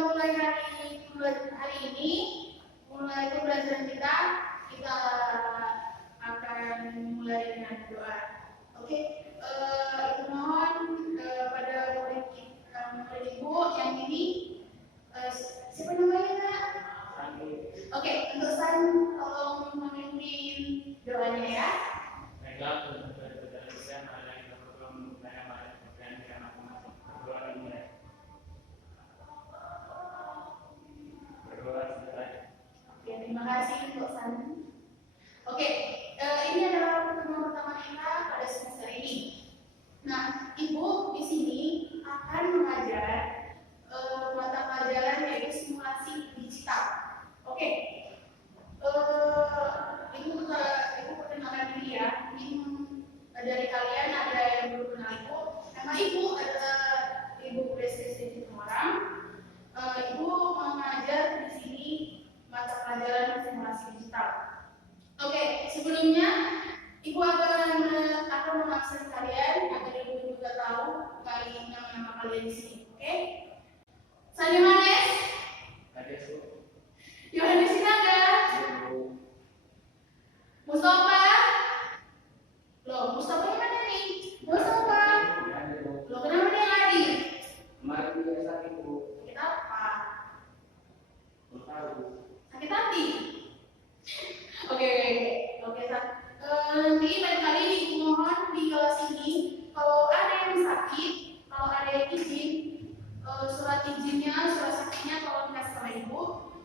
mulai hari ini, mulai pembelajaran kita akan mulai dengan doa. Oke, Ibu mohon pada murid Ibu yang ini siapa namanya Kak? Oke, untuk San tolong memimpin doanya ya. Baiklah, terima kasih untuk San. Oke, ini adalah pertemuan pertama kita pada semester ini. Nah, Ibu di sini akan mengajar mata pelajaran yaitu simulasi digital. Oke, Ibu perkenalkan diri ya. Ini dari kalian ada yang belum kenal Ibu. Nama Ibu adalah Ibu Prestasi Semarang. Ibu mengajar di sini mata pelajaran simulasi digital. Oke, sebelumnya Ibu akan mengabsen kalian agar Ibu juga tahu nama kalian di sini. Oke? Saya Yohanes. Yohanes Sinaga. Mustafa. Loh, Mustafa mana nih? Mustafa. Loh, kenapa dia lari? kemarin dia sakit, Bu. Sakit apa? Sakit hati. Oke. Nanti lain kali mohon di kelas ini kalau ada yang sakit, kalau ada yang izin, surat izinnya, surat sakitnya tolong kasih sama Ibu.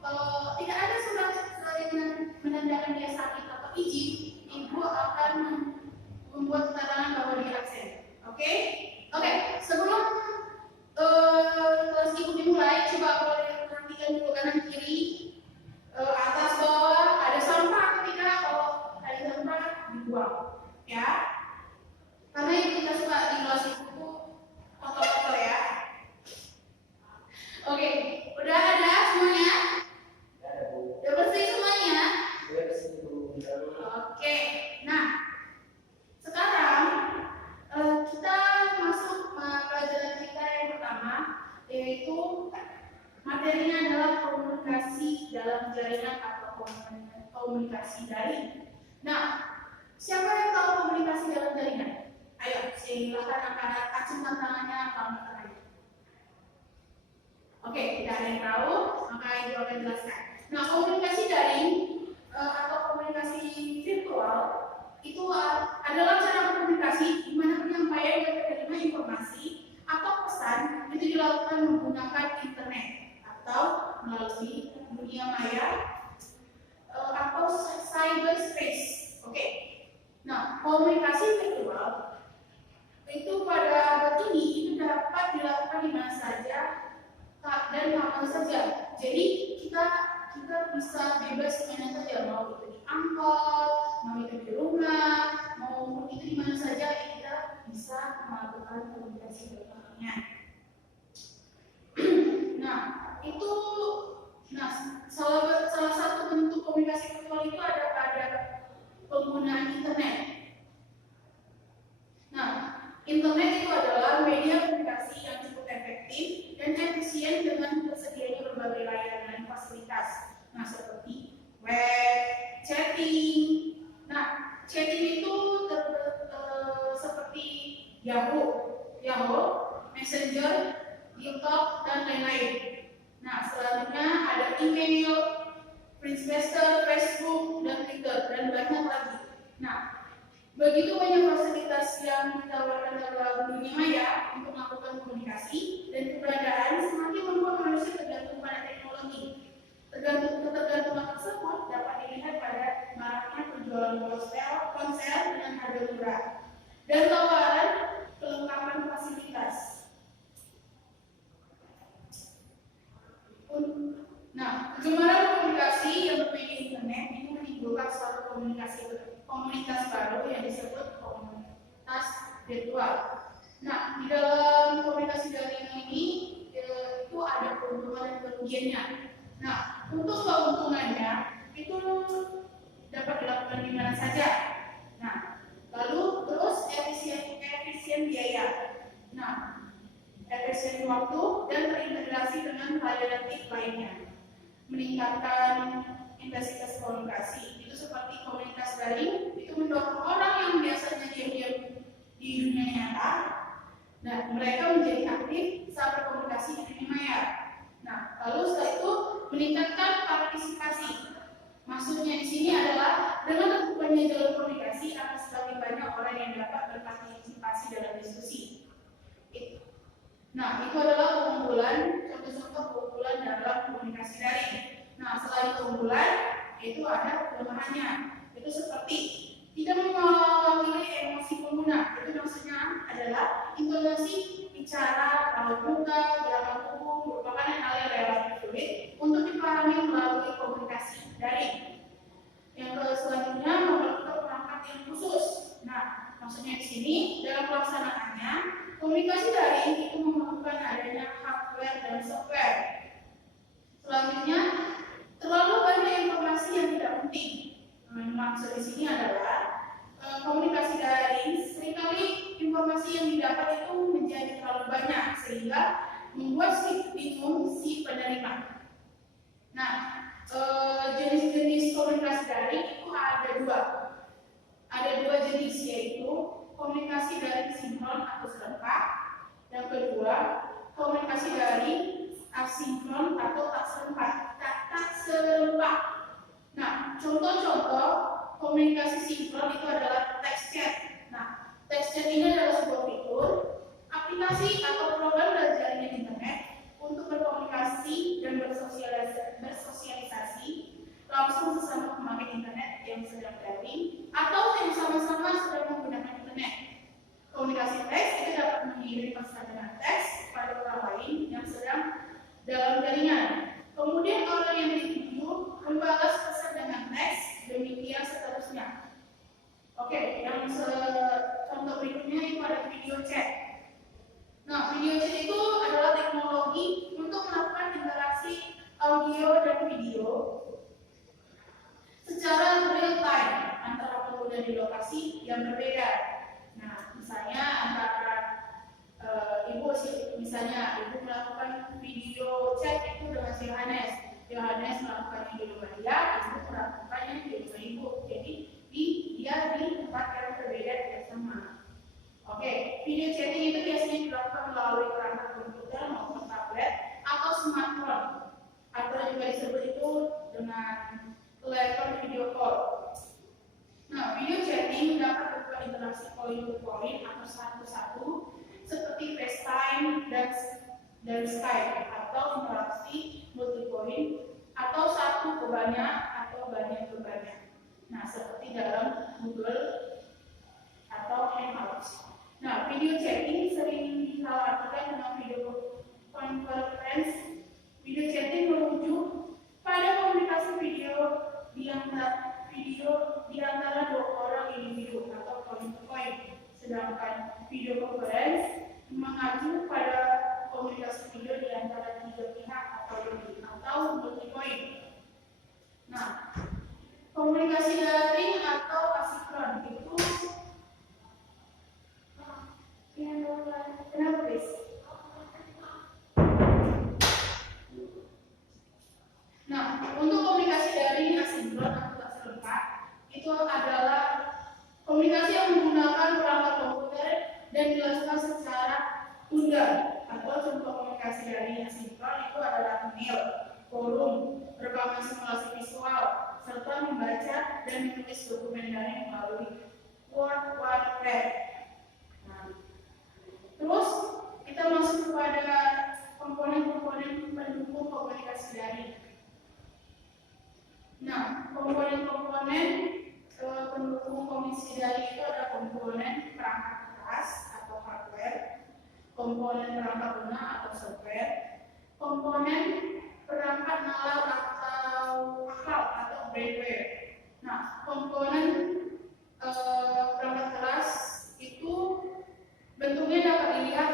Kalau tidak ada surat yang menandakan dia sakit atau izin, Ibu akan membuat keterangan bahwa dia absen. Oke? Sebelum kelas Ibu dimulai, coba boleh perhatikan dulu kanan kiri, atas bawah ada sampah ketika kalau ada sampah dibuang, ya. Karena yang kita suka di kelas Ibu kotor-kotor ya. Oke, udah ada semuanya? Udah bersih semuanya? Oke, nah sekarang kita masuk pelajaran kita yang pertama, yaitu materinya adalah komunikasi dalam jaringan atau komunikasi daring. Nah, siapa yang tahu komunikasi dalam jaringan? Ayo, silakan acungkan tangannya atau angkat tangannya. Oke, tidak ada yang tahu, maka Ibu akan jelaskan. Nah, komunikasi daring atau komunikasi virtual itu adalah cara komunikasi di mana penyampaian dan penerima informasi atau pesan itu dilakukan menggunakan internet atau melalui dunia maya atau cyberspace. Oke. Nah, komunikasi virtual itu pada abad ini itu dapat dilakukan di mana saja dan kapan saja. Jadi kita bisa bebas di mana saja, mau itu di angkot, mau itu di rumah, mau itu di mana saja kita bisa melakukan komunikasi virtualnya. Salah satu bentuk komunikasi virtual itu ada pada penggunaan internet. Nah, internet itu adalah media komunikasi yang cukup efektif dan efisien dengan tersedianya berbagai layanan dan fasilitas. Nah, seperti web, chatting. Nah, chatting itu seperti Yahoo, Messenger, TikTok, dan lain-lain. Nah, selanjutnya ada email, Friendster, Facebook, dan Twitter, dan banyak lagi. Nah, begitu banyak fasilitas yang ditawarkan dalam dunia maya untuk melakukan komunikasi dan keberadaan semakin membuat manusia tergantung pada teknologi. Ketergantungan tersebut dapat dilihat pada maraknya penjualan ponsel dengan harga murah dan tawaran kelengkapan fasilitas. Nah, kegemaran komunikasi yang bermain internet itu menimbulkan suatu komunitas baru yang disebut komunitas virtual. Nah, di dalam komunikasi daring ini itu ada keuntungan dan kerugiannya. Nah, untuk keuntungannya itu dapat dilakukan di mana saja. Nah, lalu terus efisien biaya. Nah, efisiensi waktu, dan terintegrasi dengan layanan TIP lainnya. Meningkatkan intensitas komunikasi, itu seperti komunitas daring, itu mendorong orang yang biasanya diam-diam di dunia nyata, nah mereka menjadi aktif saat berkomunikasi di dunia maya. Nah, lalu setelah itu meningkatkan partisipasi. Maksudnya di sini adalah dengan terbuka jalur komunikasi akan semakin banyak orang yang dapat berpartisipasi dalam diskusi. Nah, itu adalah keunggulan, contoh-contoh keunggulan dalam komunikasi daring. Nah, selain keunggulan, itu ada kelemahannya. Itu seperti tidak mewakili emosi pengguna. Itu maksudnya adalah intonasi bicara, raut muka, gerakan tubuh merupakan hal yang relatif sulit untuk dipahami melalui komunikasi daring. Yang selanjutnya memerlukan perangkat yang khusus. Nah, maksudnya di sini dalam pelaksanaannya komunikasi daring itu memerlukan adanya hardware dan software. Selanjutnya, terlalu banyak informasi yang tidak penting. Maksud di sini adalah komunikasi daring seringkali informasi yang didapat itu menjadi terlalu banyak sehingga membuat bingung si penerima. Nah, jenis-jenis komunikasi daring itu ada dua. Ada dua jenis, yaitu komunikasi daring sinkron atau serempak. Yang kedua, komunikasi daring asinkron atau tak serempak. Nah, contoh-contoh komunikasi sinkron itu adalah text chat. Nah, text chat ini adalah sebuah fitur aplikasi atau program dari jaringan internet untuk berkomunikasi dan bersosialisasi langsung sesama pemakai internet yang sedang daring atau yang sama-sama sedang menggunakan internet. Komunikasi teks itu dapat mengirim pesan dengan teks pada orang lain yang sedang dalam jaringan. Kemudian orang yang dituju membalas pesan dengan teks, demikian seterusnya. Oke, yang contoh berikutnya itu ada video chat. Nah, video chat itu adalah teknologi untuk melakukan interaksi audio dan video secara real time antara pengguna di lokasi yang berbeda. Nah, misalnya antara ibu melakukan video chat itu dengan si Yohanes melakukannya di rumah dia, ibu melakukannya di rumah ibu. Jadi dia di tempat yang berbeda tidak sama. Oke, video chatting itu biasanya dilakukan melalui perangkat komputer maupun tablet atau smartphone, atau juga disebut itu dengan telepon video call. Nah, video chatting dapat berupa interaksi point to point atau satu-satu seperti FaceTime dan Skype, atau interaksi multi point atau satu ke banyak atau banyak ke banyak. Nah, seperti dalam Google atau Hangouts. Nah, video chatting sering disalahartikan dengan video conference. Video chatting merujuk pada komunikasi video di antara dua orang individu atau point to point. Sedangkan video conference mengacu pada komunikasi video di antara tiga pihak atau lebih atau multi point. Nah, komunikasi daring atau asinkron itu kenapa guys? Nah, untuk komunikasi daring asinkron atau tak serempak itu adalah komunikasi yang menggunakan perangkat komputer dan dilakukan secara tunda. Atau contoh komunikasi daring asinkron itu adalah email, forum, rekaman simulasi visual, serta membaca dan menulis dokumen daring melalui World Wide Web. Terus kita masuk kepada komponen-komponen pendukung komunikasi daring. Nah, komponen-komponen pendukung komunikasi daring itu ada komponen perangkat keras atau hardware, komponen perangkat lunak atau software, komponen perangkat nalar atau akal atau brainware. Nah, komponen perangkat keras itu bentuknya dapat dilihat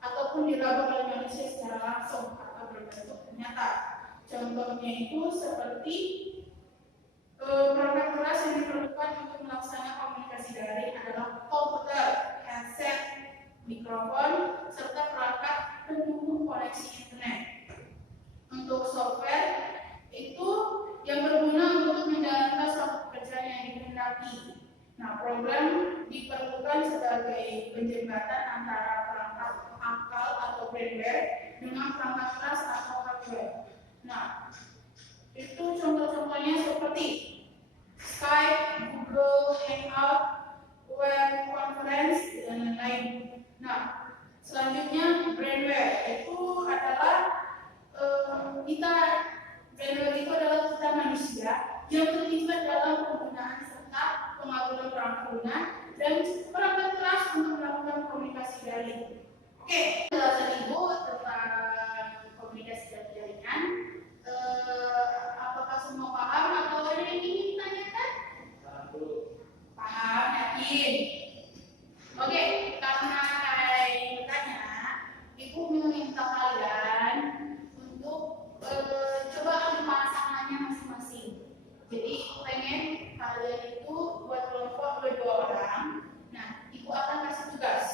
ataupun diraba oleh manusia secara langsung atau berbentuk nyata. Contohnya itu seperti perangkat keras yang diperlukan untuk melaksanakan komunikasi daring adalah komputer, headset, mikrofon, serta perangkat pendukung koneksi internet. Untuk software itu yang berguna untuk menjalankan suatu pekerjaan yang dikehendaki. Nah, program diperlukan sebagai penjembatan antara perangkat akal atau firmware dengan perangkat keras atau hardware. Nah, itu contoh-contohnya seperti Skype, Google Hangout, web conference, dan lain-lain. Nah, selanjutnya brandware itu adalah brandware itu adalah kita manusia yang terlibat dalam penggunaan serta pengakuan orang pengguna dan perangkat keras untuk melakukan komunikasi daring. Oke, penjelasan Ibu tentang komunikasi dan jaringan. Apakah semua paham atau ada yang ingin ditanyakan? Paham, yakin? Oke, karena saya bertanya, Ibu meminta kalian untuk coba ambil pasangannya masing-masing. Jadi pengen kalian itu buat kelompok berdua orang. Nah, Ibu akan kasih tugas.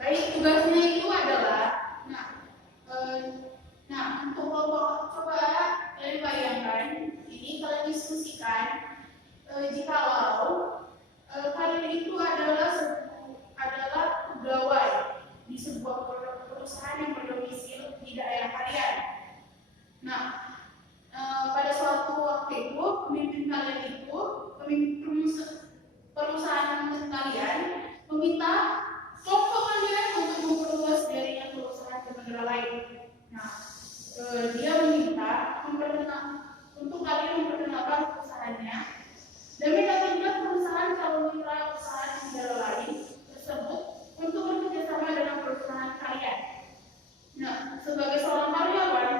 Baik, tugasnya itu adalah, untuk kelompok, coba kalian bayangkan, ini kalian diskusikan, jikalau kalian itu adalah pegawai di sebuah perusahaan yang berdomisili di daerah kalian. Nah, pada suatu waktu itu pemimpin kalian itu, pemimpin perusahaan kalian meminta kelompok kalian untuk memperluas jaringan perusahaan ke negara lain. Nah, dia meminta untuk kalian memperkenalkan perusahaannya dan minta juga perusahaan calon mitra usaha di negara lain tersebut untuk bekerjasama dengan perusahaan kalian. Nah, sebagai seorang karyawan,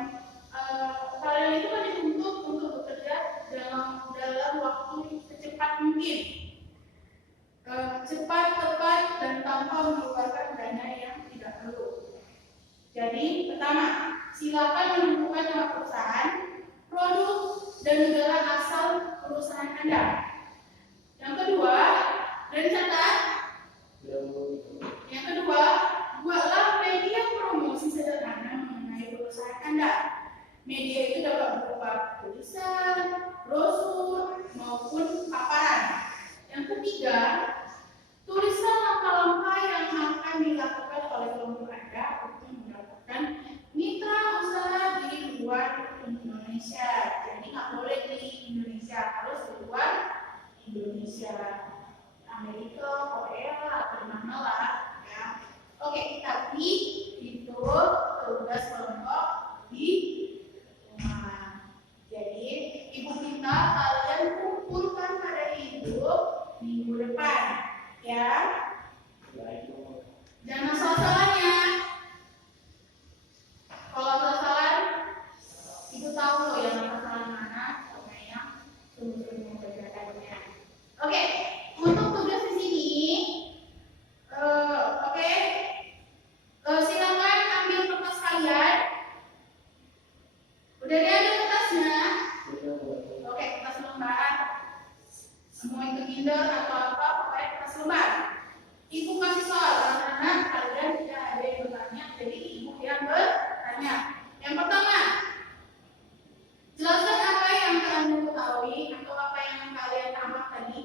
kalian itu kan dituntut untuk bekerja dalam waktu secepat mungkin, cepat, tepat, dan tanpa mengeluarkan dana yang tidak perlu. Jadi, pertama, silakan menentukan nama perusahaan, produk, dan negara asal perusahaan Anda. Yang kedua, dan catat. Yang kedua, buatlah media promosi sederhana mengenai perusahaan Anda. Media itu dapat berupa tulisan, brosur, maupun paparan. Yang ketiga, tuliskan langkah-langkah yang akan dilakukan oleh kelompok Anda untuk mendapatkan mitra usaha di luar Indonesia. Jadi nggak boleh di Indonesia, harus di luar Indonesia, Amerika, Korea, atau mana lah ya. Oke, tapi itu tugas kelompok di rumah. Jadi Ibu minta kalian kumpulkan pada Ibu minggu depan, ya. Jangan asal-asalan ya. Kalau asal-asalan, Ibu tahu loh yang asal-asalan mana, sama yang sungguh-sungguh mengerjakannya. Oke, untuk tugas di sini, silakan ambil kertas kalian. Udah ada kertasnya? Oke, kertas lembar. Mau itu Kinder atau apa, pokoknya kertas lembar. Ibu kasih soal karena kalian tidak ada yang bertanya, jadi Ibu yang bertanya. Yang pertama, jelaskan apa yang kalian ketahui atau apa yang kalian tambah tadi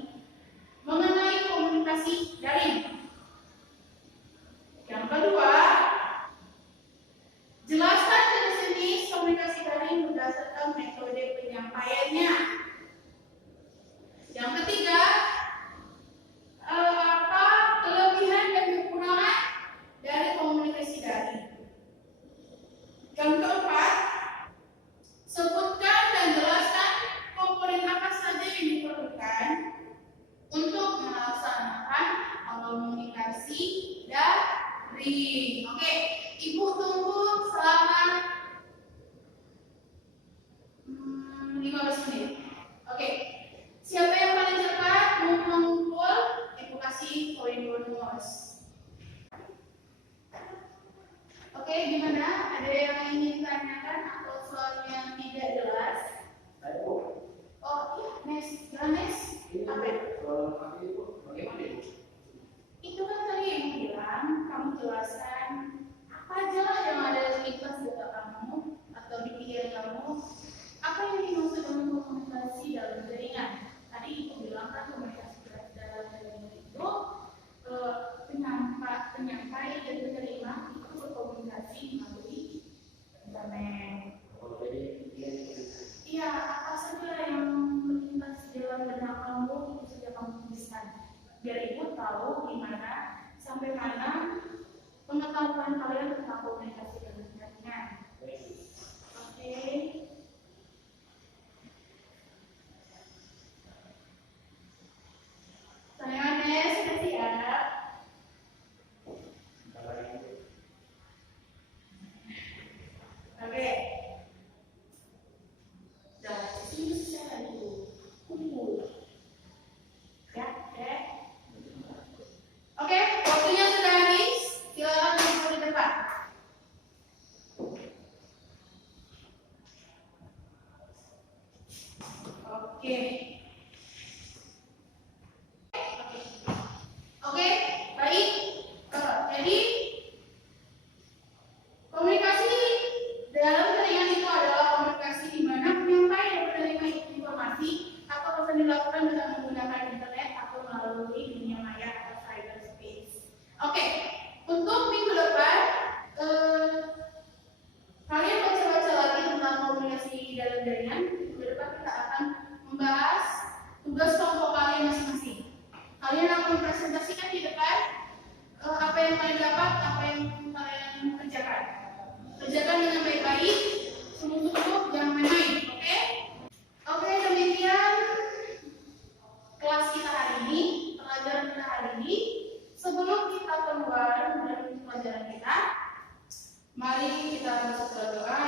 mengenai komunikasi daring. Yang kedua, jelaskan jenis komunikasi daring berdasarkan metode penyampaiannya. Yang ketiga, apa kelebihan dan kekurangan dari komunikasi daring. Yang keempat, sebutkan dan jelaskan komponen apa saja yang diperlukan untuk melaksanakan komunikasi daring. Oke, Ibu tunggu selama 15 menit. Oke, siapa yang paling cepat mau mengumpul, Ibu kasih poin bonus. Oke, gimana? Ada yang ingin tanyakan atau soal yang tidak jelas? Oh iya, Nes, jalan Nes. Apa itu? Itu kan tadi yang bilang kamu depan. Oke. Oke, baik. Jadi komunikasi dalam jaringan itu adalah komunikasi di mana penyampaian dan penerima informasi atau pesan dilakukan dengan menggunakan internet atau melalui dunia maya atau cyberspace. Oke, untuk minggu depan kalian baca-baca lagi tentang komunikasi dalam jaringan. Minggu depan kita akan membahas tugas kelompok kalian masing-masing. Kalian akan mempresentasikan di depan apa yang kalian dapat, apa yang kalian kerjakan. Kerjakan dengan baik-baik, sungguh-sungguh, jangan main-main, oke? Oke, demikian kelas kita hari ini, pelajaran kita hari ini. Sebelum kita keluar dari pelajaran kita, mari kita berdoa.